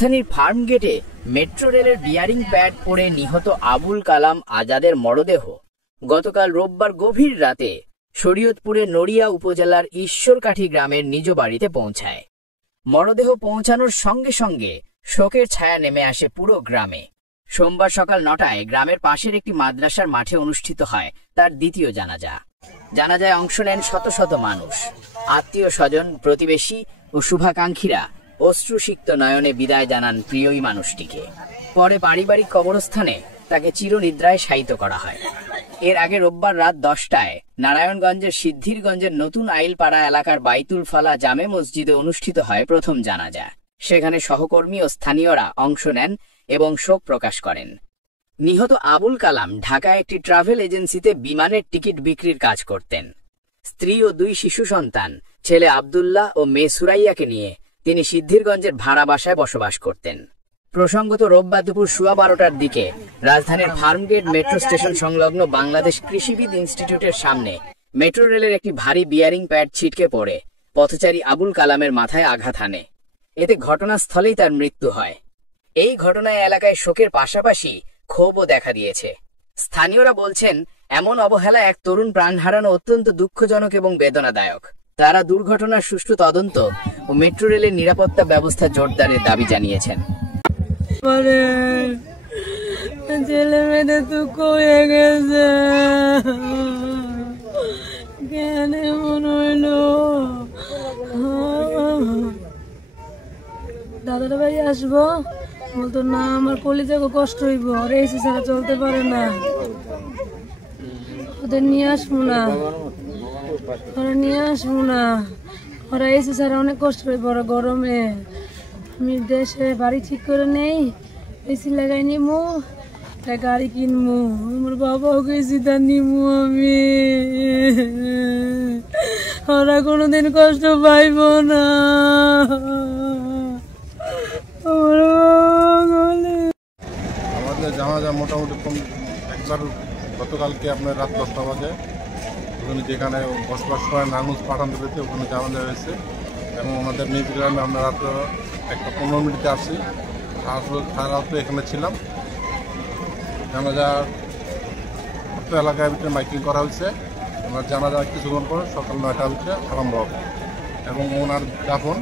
রাজধানীর ফার্ম গেটে মেট্রো রেলের বিয়ারিং প্যাড পড়ে নিহত আবুল কালাম আজাদের মরদেহ গতকাল রোববার গভীর রাতে শরীয়তপুরের নড়িয়া উপজেলার ঈশ্বরকাঠি গ্রামের নিজ বাড়িতে পৌঁছায়। মরদেহ পৌঁছানোর সঙ্গে সঙ্গে শোকের ছায়া নেমে আসে পুরো গ্রামে। সোমবার সকাল ৯টায় গ্রামের পাশের একটি মাদ্রাসার মাঠে অনুষ্ঠিত হয় তার দ্বিতীয় জানাজা। জানাজায় অংশ নেন শত শত মানুষ। আত্মীয় স্বজন, প্রতিবেশী ও শুভাকাঙ্ক্ষীরা অশ্রুসিক্ত নয়নে বিদায় জানান প্রিয়ই মানুষটিকে। পরে পারিবারিক কবরস্থানে তাকে চিরনিদ্রায় শায়িত করা হয়। এর আগে রোববার রাত ১০টায় নারায়ণগঞ্জের সিদ্ধিরগঞ্জের নতুন আইলপাড়া এলাকার বাইতুল ফালা জামে মসজিদে অনুষ্ঠিত হয় প্রথম জানাজা। সেখানে সহকর্মী ও স্থানীয়রা অংশ নেন এবং শোক প্রকাশ করেন। নিহত আবুল কালাম ঢাকায় একটি ট্রাভেল এজেন্সিতে বিমানের টিকিট বিক্রির কাজ করতেন। স্ত্রী ও ২ শিশু সন্তান, ছেলে আব্দুল্লাহ ও মেয়ে সুরাইয়াকে নিয়ে তিনি সিদ্ধিরগঞ্জের ভাড়া বাসায় বসবাস করতেন। প্রসঙ্গত রোববার দুপুর ১২:১২টার দিকে রাজধানীর ফার্মগেট মেট্রো স্টেশন সংলগ্ন বাংলাদেশ কৃষিবিদ ইনস্টিটিউটের সামনে মেট্রো রেলের একটি ভারী বিয়ারিং প্যাড ছিটকে পড়ে পথচারী আবুল কালামের মাথায় আঘাত হানে। এতে ঘটনাস্থলেই তার মৃত্যু হয়। এই ঘটনায় এলাকায় শোকের পাশাপাশি ক্ষোভও দেখা দিয়েছে। স্থানীয়রা বলছেন, এমন অবহেলা এক তরুণ প্রাণ হারানো অত্যন্ত দুঃখজনক এবং বেদনাদায়ক। তারা দুর্ঘটনার সুষ্ঠু তদন্ত ও মেট্রো রেলের নিরাপত্তা ব্যবস্থা জোরদারের দাবি জানিয়েছেন। ছেলে মেয়েদের দুঃখ হয়ে গেছে, কেন এমন হইল? দাদার বাড়ি আসবো, বলতো না আমার কলিজাকে কষ্ট হইব, আর এসি ছাড়া চলতে পারে না, ওদের নিয়ে আসবো না, ওরা নিয়ে আসবো না, ওরা এসি ছাড়া অনেক কষ্ট হইব, ওরা গরমে। আমি দেশে বাড়ি ঠিক করে নেই, এসি লাগাই নিমু, একটা গাড়ি কিনবো, আমার বাবাও গেছি তা নিমু আমি, ওরা কোনোদিন কষ্ট পাইব না। আমাদের জানাজা মোটামুটি একবার গতকালকে আপনার রাত 10টা বাজে ওখানে যেখানে বসবাস করেন নারায়ণগঞ্জ পাঠান পেতে ওখানে জানাজা হয়েছে এবং আমাদের নিজ গ্রামে আমরা রাত 1:15 মিনিটে আসছি। সারা রাত্রে এখানে ছিলাম। জানাজা এলাকায় ভিতরে মাইকিং করা হয়েছে। আমরা জানাজা কিছুক্ষণ পর সকাল 9টার ভিতরে আরম্ভ হবে এবং ওনার দাফন